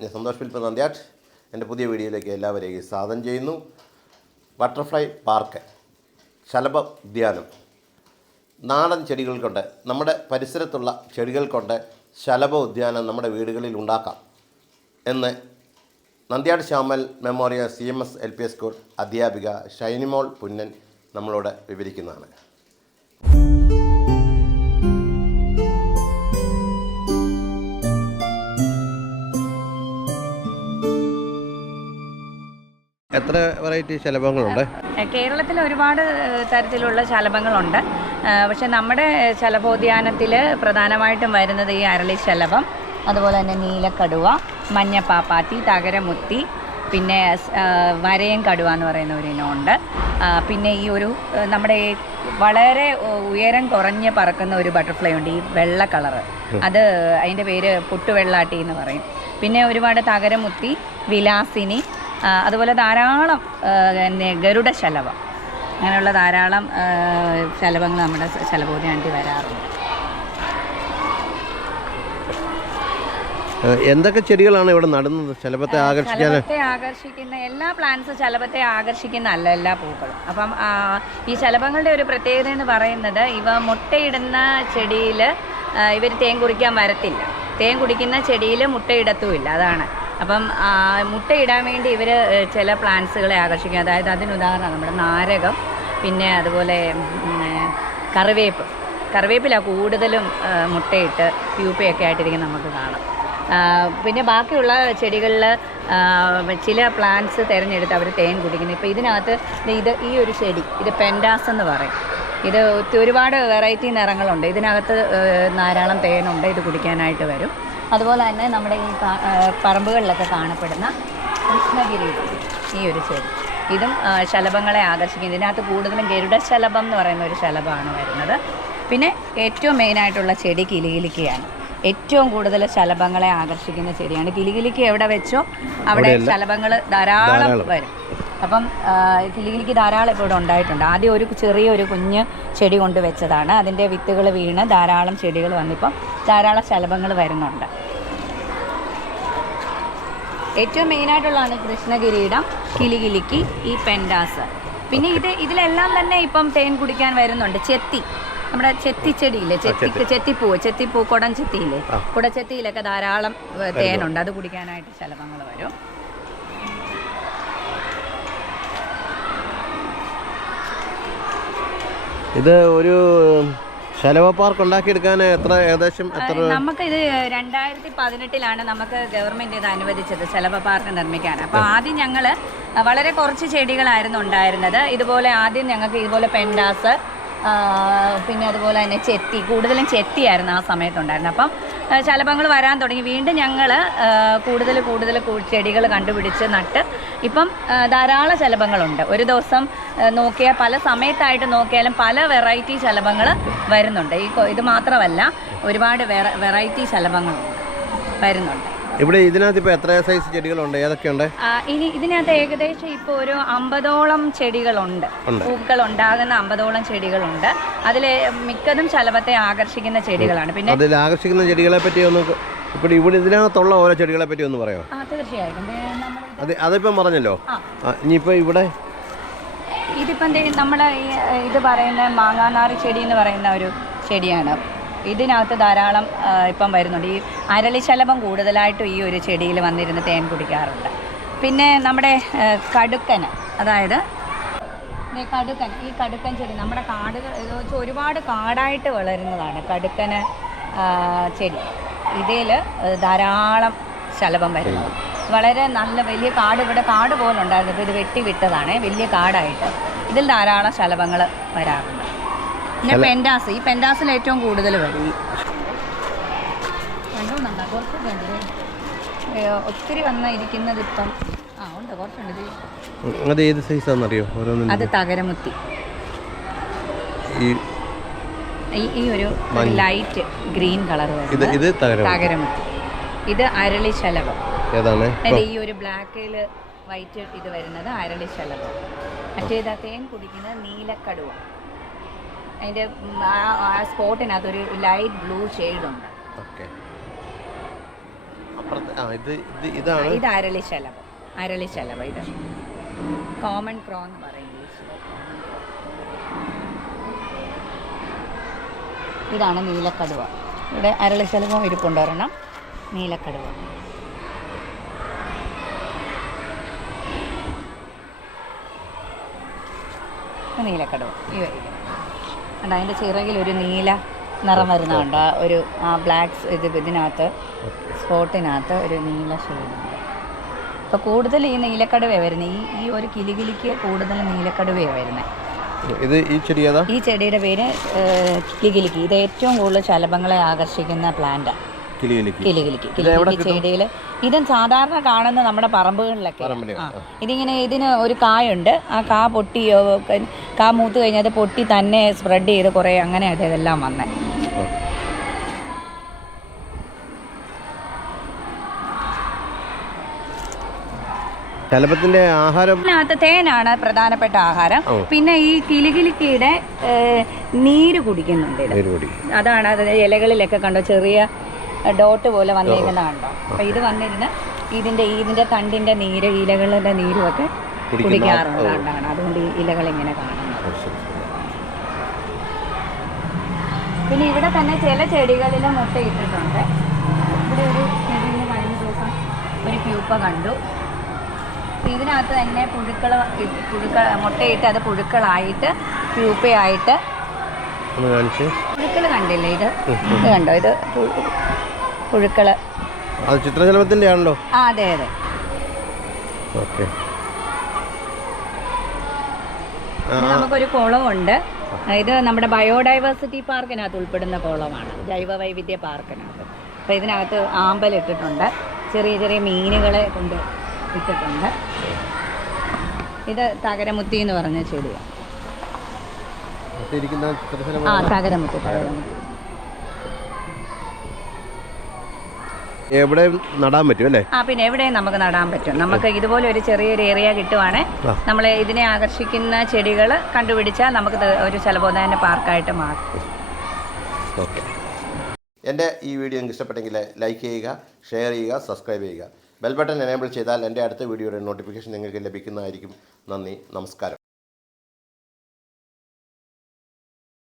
ഞാൻ സന്തോഷ് ഫിലിപ്പ് നന്ദ്യാട്ട് എന്റെ പുതിയ വീഡിയോയിലേക്ക് എല്ലാവരെയും സ്വാഗതം ചെയ്യുന്നു. ബട്ടർഫ്ലൈ പാർക്ക് ശലഭ ഉദ്യാനം. നാടൻ ചെടികൾ കൊണ്ട് നമ്മുടെ പരിസരത്തുള്ള ചെടികൾ കൊണ്ട് ശലഭ ഉദ്യാനം നമ്മുടെ വീടുകളിൽ ഉണ്ടാക്കാം എന്ന് Nandyad Shyamal memorial C M S L P school അധ്യാപിക ഷൈനിമോൾ പുന്നൻ നമ്മളോട് വിവരിക്കുന്നതാണ്. എത്ര വെറൈറ്റി ശലഭങ്ങളുണ്ട്? കേരളത്തിൽ ഒരുപാട് തരത്തിലുള്ള ശലഭങ്ങളുണ്ട്. പക്ഷെ നമ്മുടെ ശലഭോദ്യാനത്തിൽ പ്രധാനമായിട്ടും വരുന്നത് ഈ അരളി ശലഭം അതുപോലെ തന്നെ നീലക്കടുവ മഞ്ഞപ്പാപ്പാത്തി തകരമുത്തി പിന്നെ വരയൻ കടുവ എന്ന് പറയുന്ന ഒരു ഇനമുണ്ട് ഉണ്ട്. പിന്നെ ഈ ഒരു നമ്മുടെ വളരെ ഉയരം കുറഞ്ഞ് പറക്കുന്ന ഒരു ബട്ടർഫ്ലൈ ഉണ്ട് ഈ വെള്ള കളറ് അത് അതിന്റെ പേര് പുട്ടുവെള്ളാട്ടി എന്ന് പറയും. പിന്നെ ഒരുപാട് തകരമുത്തി വിലാസിനി അതുപോലെ ധാരാളം പിന്നെ ഗരുഡ ശലഭം. അങ്ങനെയുള്ള ധാരാളം ശലഭങ്ങൾ നമ്മുടെ ശലഭോദ്യാനത്തിൽ വരാറുണ്ട്. എന്തൊക്കെ ചെടികളാണ് ഇവിടെ നടുന്നത്? ശലഭത്തെ ആകർഷിക്കാൻ ആകർഷിക്കുന്ന എല്ലാ പ്ലാന്റ്സും ശലഭത്തെ ആകർഷിക്കുന്ന അല്ല എല്ലാ പൂക്കളും. അപ്പം ഈ ശലഭങ്ങളുടെ ഒരു പ്രത്യേകത എന്ന് പറയുന്നത് ഇവ മുട്ടയിടുന്ന ചെടിയിൽ ഇവർ തേൻ കുടിക്കാൻ വരത്തില്ല. തേൻ കുടിക്കുന്ന ചെടിയിൽ മുട്ടയിടത്തുമില്ല അതാണ്. അപ്പം മുട്ടയിടാൻ വേണ്ടി ഇവർ ചില പ്ലാന്റ്സുകളെ ആകർഷിക്കും. അതായത് അതിന് ഉദാഹരണം നമ്മുടെ നാരകം പിന്നെ അതുപോലെ കറിവേപ്പ്. കറിവേപ്പിലാണ് കൂടുതലും മുട്ടയിട്ട് പ്യൂപ്പയൊക്കെ ആയിട്ടിരിക്കും നമുക്ക് കാണാം. പിന്നെ ബാക്കിയുള്ള ചെടികളിൽ ചില പ്ലാന്റ്സ് തിരഞ്ഞെടുത്ത് അവർ തേൻ കുടിക്കുന്നത് ഇപ്പോൾ ഇതിനകത്ത് ഇത് ഈ ഒരു ചെടി ഇത് പെൻഡാസ് എന്ന് പറയും. ഇത് ഒരുപാട് വെറൈറ്റി നിറങ്ങളുണ്ട്. ഇതിനകത്ത് ധാരാളം തേനുണ്ട്. ഇത് കുടിക്കാനായിട്ട് വരും. അതുപോലെ തന്നെ നമ്മുടെ ഈ പറമ്പുകളിലൊക്കെ കാണപ്പെടുന്ന കൃഷ്ണഗിരി ഈ ഒരു ചെടി. ഇതും ശലഭങ്ങളെ ആകർഷിക്കും ഇതിനകത്ത് കൂടുതലും ഗരുഡ ശലഭം എന്ന് പറയുന്ന ഒരു ശലഭമാണ് വരുന്നത്. പിന്നെ ഏറ്റവും മെയിനായിട്ടുള്ള ചെടി കിലികിലിക്കയാണ് ഏറ്റവും കൂടുതൽ ശലഭങ്ങളെ ആകർഷിക്കുന്ന ചെടിയാണ്. കിലികിലിക്ക് എവിടെ വെച്ചോ അവിടെ ശലഭങ്ങൾ ധാരാളം. വരും. അപ്പം കിളികിളിക്ക് ധാരാളം ഇപ്പോൾ ഇവിടെ ഉണ്ടായിട്ടുണ്ട്. ആദ്യം ഒരു ചെറിയൊരു കുഞ്ഞ് ചെടി കൊണ്ട് വെച്ചതാണ്. അതിന്റെ വിത്തുകൾ വീണ് ധാരാളം ചെടികൾ വന്നിപ്പം ധാരാളം ശലഭങ്ങൾ വരുന്നുണ്ട്. ഏറ്റവും മെയിനായിട്ടുള്ളതാണ് കൃഷ്ണകിരീടം കിളികിലിക്ക് ഈ പെൻഡാസ്. പിന്നെ ഇത് ഇതിലെല്ലാം തന്നെ ഇപ്പം തേൻ കുടിക്കാൻ വരുന്നുണ്ട്. ചെത്തി. നമ്മുടെ ചെത്തിച്ചെടിയില്ലേ ചെത്തി ചെത്തിപ്പൂ. ചെത്തിപ്പൂ കുടം ചെത്തിയില്ലേ? കുടച്ചെത്തിയിലൊക്കെ ധാരാളം തേനുണ്ട് അത് കുടിക്കാനായിട്ട് ശലഭങ്ങൾ വരും. ഇത് ഒരു ശലഭ പാർക്ക് ഉണ്ടാക്കിയെടുക്കാൻ എത്ര ഏകദേശം എത്ര നമുക്ക് ഇത് രണ്ടായിരത്തി പതിനെട്ടിലാണ് നമുക്ക് ഗവൺമെന്റ് ഇത് അനുവദിച്ചത് ശലഭ പാർക്ക് നിർമ്മിക്കാൻ. അപ്പോൾ ആദ്യം ഞങ്ങൾ വളരെ കുറച്ച് ചെടികളായിരുന്നു ഉണ്ടായിരുന്നത്. ഇതുപോലെ ആദ്യം ഞങ്ങൾക്ക് ഇതുപോലെ പെൻഡാസ് പിന്നെ അതുപോലെ തന്നെ ചെത്തി കൂടുതലും ചെത്തിയായിരുന്നു ആ സമയത്തുണ്ടായിരുന്നത്. അപ്പം ശലഭങ്ങൾ വരാൻ തുടങ്ങി. വീണ്ടും ഞങ്ങൾ കൂടുതൽ കൂടുതൽ ചെടികൾ കണ്ടുപിടിച്ച് നട്ട്. ഇപ്പം ധാരാളം ശലഭങ്ങളുണ്ട്. ഒരു ദിവസം നോക്കിയ നോക്കിയാൽ പല സമയത്തായിട്ട് നോക്കിയാലും പല വെറൈറ്റി ശലഭങ്ങൾ വരുന്നുണ്ട്. ഈ ഇത് മാത്രമല്ല ഒരുപാട് വെറൈറ്റി ശലഭങ്ങളുണ്ട് വരുന്നുണ്ട്. ഇവിടെ ഇതിനകത്ത് ഇപ്പോൾ എത്ര സൈസ് ചെടികളുണ്ട്? ഏതൊക്കെയുണ്ട്? ഇനി ഇതിനകത്ത് ഏകദേശം ഇപ്പോൾ ഒരു അമ്പതോളം ചെടികളുണ്ട്. പൂക്കൾ ഉണ്ടാകുന്ന അമ്പതോളം ചെടികളുണ്ട്. അതിൽ മിക്കതും ശലഭത്തെ ആകർഷിക്കുന്ന ചെടികളാണ്. പിന്നെ അതിൽ ആകർഷിക്കുന്ന ചെടികളെ പറ്റി ഒന്ന് ഇപ്പോൾ ഇവിടെ ഇതിനകത്തുള്ള ഓരോ ചെടികളെ പറ്റി ഒന്ന് പറയാമോ തീർച്ചയായിട്ടും. നമ്മൾ അത് അതിപ്പം പറഞ്ഞല്ലോ. ഇനിയിപ്പോൾ ഇവിടെ? ഇതിപ്പം ഏഹ്, ഇത് പറയുന്ന മാങ്ങാനാറി ചെടി എന്ന് പറയുന്ന ഒരു ചെടിയാണ്. ഇതിനകത്ത് ധാരാളം ഇപ്പം വരുന്നുണ്ട്. ഈ അരളിശലഭം കൂടുതലായിട്ടും ഈ ഒരു ചെടിയിൽ വന്നിരുന്ന് തേൻ കുടിക്കാറുണ്ട്. പിന്നെ നമ്മുടെ കടുക്കന് അതായത് കടുക്കൻ ഈ കടുക്കൻ ചെടി നമ്മുടെ കാടുകൾ ഒരുപാട് കാടായിട്ട് വളരുന്നതാണ് കടുക്കന് ചെടി. ഇതിൽ ധാരാളം ശലഭം വരുന്നത് വളരെ നല്ല വലിയ കാട് ഇവിടെ കാട് പോലുണ്ടായിരുന്നു. ഇപ്പോൾ ഇത് വെട്ടി വിട്ടതാണ്. വലിയ കാടായിട്ട് ഇതിൽ ധാരാളം ശലഭങ്ങൾ വരാറുണ്ട്. പിന്നെ പെൻഡാസ്. ഈ പെൻഡാസിൽ ഏറ്റവും കൂടുതൽ വരും. രണ്ടുകൊണ്ടുണ്ടോ കുറച്ചൊക്കെ ഉണ്ട് ഒത്തിരി വന്നിരിക്കുന്നത് ഇപ്പം. ആ ഉണ്ട്. കുറച്ചുണ്ട് അത് ഏത് സൈസാണെന്നറിയോ ഓരോന്നിനും അത് തകരമുത്തി. ഈ ഒരു ലൈറ്റ് ഗ്രീൻ കളർ ഇത് ഇത് തകരം തകരമുത്തി. ഇത് അരളി ശലഭം. ഏതാണ്? ഈ ഒരു ബ്ലാക്കിൽ വൈറ്റ് ഇത് വരുന്നത് അരളി ശലഭം. മറ്റേതാ? തേൻ കുടിക്കുന്നത് നീലക്കടുവ. അതിന്റെ ആ ആ സ്പോട്ടിനകത്ത് ഒരു ലൈറ്റ് ബ്ലൂ ഷെയ്ഡുണ്ട് ഇത് അരളി ശലഭം അരളി ശലഭം ഇത്. കോമൺ ക്രോ എന്ന് പറയും ഇതാണ് നീലക്കടുവ. ഇവിടെ അരളി ശലഭം ഇരിപ്പുണ്ട് ഒരെണ്ണം. നീലക്കടുവ. നീലക്കടുവ. ഇവ ഇത് കണ്ടോ അതിന്റെ ചിറകിൽ ഒരു നീല നിറം വരുന്നുണ്ട് ആ ഒരു ആ ബ്ലാക്ക് ഇത് ഇതിനകത്ത് സ്പോട്ടിനകത്ത് ഒരു നീല ഷെയ്ഡുണ്ട് അപ്പം കൂടുതൽ ഈ നീലക്കടുവയാണ് വരുന്നത് ഈ ഈ ഒരു കിലികിലിക്ക് കൂടുതൽ നീലക്കടുവയാണ് വരുന്നത് ഇത് ഈ ചെടി ഈ ചെടിയുടെ പേര് കിലികിലിക്ക്. ഇത് ഏറ്റവും കൂടുതൽ ശലഭങ്ങളെ ആകർഷിക്കുന്ന പ്ലാന്റാണ് കിളിയിലേക്ക്. കിലികിലിക്ക് ഇത് ചെടിയിൽ സാധാരണ കാണുന്ന നമ്മുടെ പറമ്പുകളിലൊക്കെ. ആ. ഇതിങ്ങനെ ഇതിന് ഒരു കായുണ്ട്. ആ കാ പൊട്ടി കാ മൂത്ത് കഴിഞ്ഞാൽ അത് പൊട്ടി തന്നെ സ്പ്രെഡ് ചെയ്ത് കുറേ അങ്ങനെ ഇതെല്ലാം വന്നേ. ശലഭത്തിന്റെ ആഹാരം? തേനാണ് പ്രധാനപ്പെട്ട ആഹാരം. പിന്നെ ഈ കിലികിലിക്കയുടെ നീര് കുടിക്കുന്നുണ്ട് അതാണ് അത് ഇലകളിലൊക്കെ കണ്ടോ ചെറിയ ഡോട്ട് പോലെ വന്നേക്കുന്ന കണ്ടോ അപ്പൊ ഇത് വന്നിരുന്ന് ഇതിന്റെ ഇതിന്റെ തണ്ടിന്റെ നീര് ഇലകളുടെ നീരും ഒക്കെ കുടിക്കുന്ന കുടിക്കാറുണ്ട് ഓ. അതുകൊണ്ട് ഈ ഇലകൾ ഇങ്ങനെ കാണുന്നത്. പിന്നെ ഇവിടെ തന്നെ ചില ചെടികളിൽ മുട്ടയിട്ടിട്ടുണ്ട് ഇവിടെ ഒരു ചെടിയിൽ കഴിഞ്ഞ ദിവസം ഒരു പ്യൂപ്പ കണ്ടു. ഇതിനകത്ത് തന്നെ പുഴുക്കൾ പുഴുക്കൾ മുട്ടയിട്ട് അത് പുഴുക്കളായിട്ട് പ്യൂപ്പയായിട്ട് പുഴുക്കൾ കണ്ടില്ലേ ഇത്? ഇത് കണ്ടോ? ഇത് പുഴുക്കൾ അത് ചിത്രശലഭത്തിന്റെ ആണല്ലോ ആ അതെ അതെ. ഓക്കെ. ഇത് നമുക്കൊരു കുളമുണ്ട്. ഇത് നമ്മുടെ ബയോഡൈവേഴ്സിറ്റി പാർക്കിനകത്ത് ഉൾപ്പെടുന്ന കോളമാണ്. ജൈവ വൈവിധ്യ പാർക്കിനകത്ത്. അപ്പോൾ ഇതിനകത്ത് ആമ്പൽ ഇട്ടിട്ടുണ്ട്. ചെറിയ ചെറിയ മീനുകളെ കൊണ്ട് ഇട്ടിട്ടുണ്ട്. ഇത് തകരമുത്തി എന്ന് പറഞ്ഞ ചെടിയാണ് ആ തകരമുത്തി തകരമുത്തി. എവിടെ നടാൻ പറ്റും അല്ലേ? ആ പിന്നെ എവിടെയും നമുക്ക് നടാൻ പറ്റും. നമുക്ക് ഇതുപോലെ ഒരു ചെറിയൊരു ഏരിയ കിട്ടുവാണെ. നമ്മൾ ഇതിനെ ആകർഷിക്കുന്ന ചെടികൾ കണ്ടുപിടിച്ചാൽ നമുക്ക് ഒരു ചിലബോധന പാർക്കായിട്ട് മാറും. ഓക്കെ. എന്റെ ഈ വീഡിയോ നിങ്ങൾക്ക് ഇഷ്ടപ്പെട്ടെങ്കിൽ ലൈക്ക് ചെയ്യുക ഷെയർ ചെയ്യുക സബ്സ്ക്രൈബ് ചെയ്യുക. ബെൽ ബട്ടൺ എനേബിൾ ചെയ്താൽ എന്റെ അടുത്ത വീഡിയോയുടെ നോട്ടിഫിക്കേഷൻ നിങ്ങൾക്ക് ലഭിക്കുന്നതായിരിക്കും. നന്ദി നമസ്കാരം.